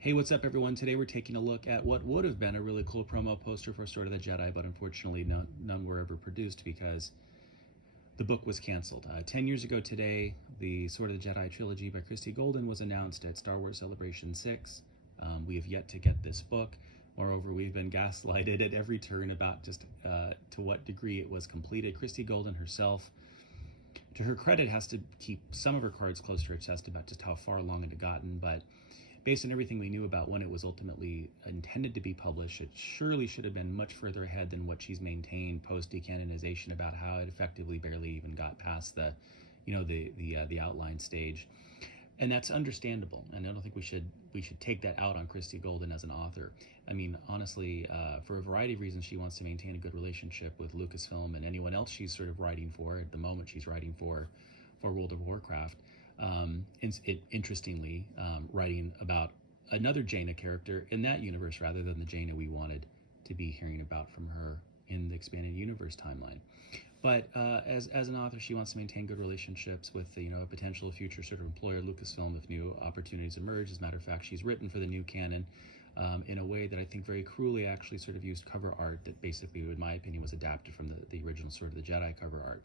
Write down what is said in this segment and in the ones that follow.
Hey, what's up, everyone? Today we're taking a look at what would have been a really cool promo poster for Sword of the Jedi, but unfortunately none were ever produced because the book was canceled. 10 years ago today, the Sword of the Jedi trilogy by Christie Golden was announced at Star Wars Celebration 6. We have yet to get this book. Moreover, we've been gaslighted at every turn about just to what degree it was completed. Christie Golden herself, to her credit, has to keep some of her cards close to her chest about just how far along it had gotten, but based on everything we knew about when it was ultimately intended to be published, it surely should have been much further ahead than what she's maintained post-decanonization about how it effectively barely even got past the outline stage. And that's understandable, and I don't think we should take that out on Christie Golden as an author. I mean, honestly, for a variety of reasons, she wants to maintain a good relationship with Lucasfilm and anyone else she's sort of writing for. At the moment, she's writing for World of Warcraft. Interestingly, writing about another Jaina character in that universe rather than the Jaina we wanted to be hearing about from her in the expanded universe timeline. But as an author, she wants to maintain good relationships with a potential future sort of employer, Lucasfilm, if new opportunities emerge. As a matter of fact, she's written for the new canon in a way that I think very cruelly actually sort of used cover art that basically, in my opinion, was adapted from the original Sword of the Jedi cover art.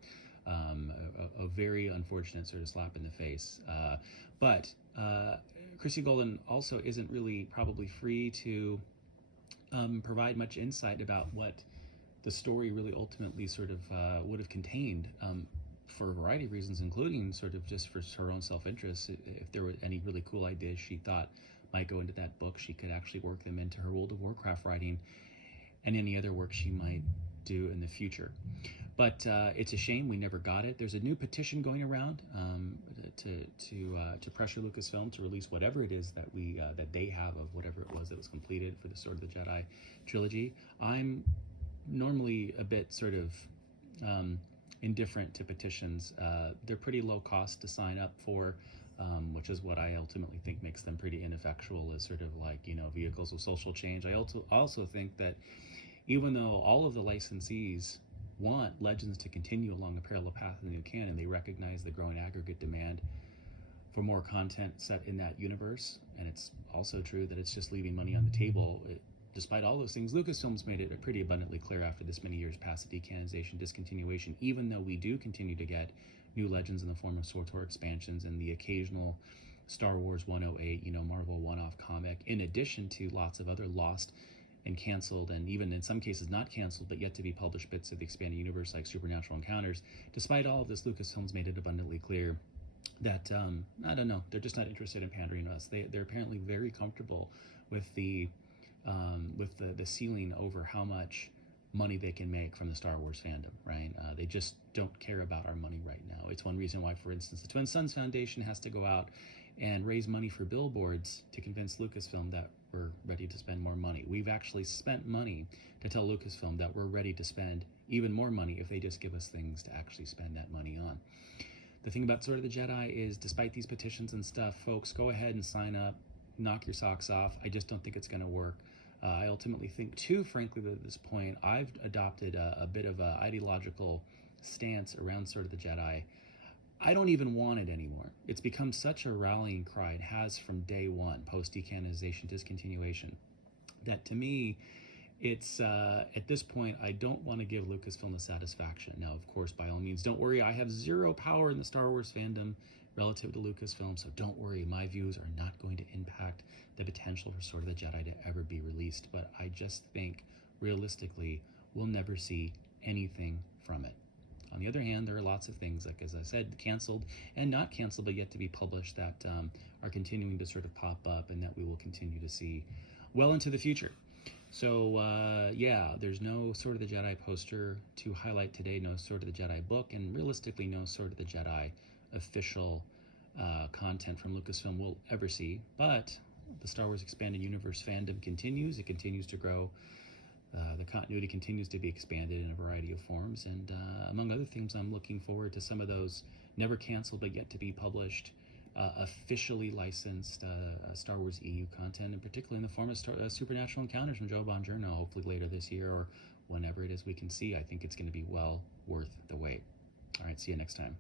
A very unfortunate sort of slap in the face. But Christie Golden also isn't really probably free to provide much insight about what the story really ultimately sort of would have contained, for a variety of reasons, including sort of just for her own self-interest. If there were any really cool ideas she thought might go into that book, she could actually work them into her World of Warcraft writing and any other work she might do in the future. But it's a shame we never got it. There's a new petition going around to pressure Lucasfilm to release whatever it is that they have of whatever it was that was completed for the Sword of the Jedi trilogy. I'm normally a bit sort of indifferent to petitions. They're pretty low cost to sign up for, which is what I ultimately think makes them pretty ineffectual as sort of like, vehicles of social change. I also think that even though all of the licensees want Legends to continue along a parallel path in the new canon, they recognize the growing aggregate demand for more content set in that universe. And it's also true that it's just leaving money on the table. Despite all those things, Lucasfilm's made it pretty abundantly clear after this many years past the decanonization, discontinuation, even though we do continue to get new Legends in the form of SWTOR expansions and the occasional Star Wars 108, Marvel one-off comic, in addition to lots of other lost and canceled, and even in some cases not canceled, but yet to be published bits of the expanded universe like Supernatural Encounters. Despite all of this, Lucasfilm's made it abundantly clear that, I don't know, they're just not interested in pandering to us. They're apparently very comfortable with the ceiling over how much money they can make from the Star Wars fandom, right? They just don't care about our money right now. It's one reason why, for instance, the Twin Suns Foundation has to go out and raise money for billboards to convince Lucasfilm that we're ready to spend more money. We've actually spent money to tell Lucasfilm that we're ready to spend even more money if they just give us things to actually spend that money on. The thing about Sword of the Jedi is, despite these petitions and stuff, folks, go ahead and sign up, knock your socks off. I just don't think it's going to work. I ultimately think, too, frankly, that at this point, I've adopted a bit of an ideological stance around Sword of the Jedi. I don't even want it anymore. It's become such a rallying cry. It has from day one, post-decanonization, discontinuation, that to me, it's at this point, I don't want to give Lucasfilm the satisfaction. Now, of course, by all means, don't worry. I have zero power in the Star Wars fandom relative to Lucasfilm, so don't worry. My views are not going to impact the potential for Sword of the Jedi to ever be released. But I just think, realistically, we'll never see anything from it. On the other hand, there are lots of things, like, as I said, canceled and not canceled, but yet to be published, that are continuing to sort of pop up and that we will continue to see well into the future. So, yeah, there's no Sword of the Jedi poster to highlight today, no Sword of the Jedi book, and realistically, no Sword of the Jedi official content from Lucasfilm we'll ever see. But the Star Wars Expanded Universe fandom continues. It continues to grow. The continuity continues to be expanded in a variety of forms, and among other things, I'm looking forward to some of those never canceled but yet to be published, officially licensed Star Wars EU content, and particularly in the form of Supernatural Encounters from Joe Bongiorno, hopefully later this year or whenever it is we can see. I think it's going to be well worth the wait. All right, see you next time.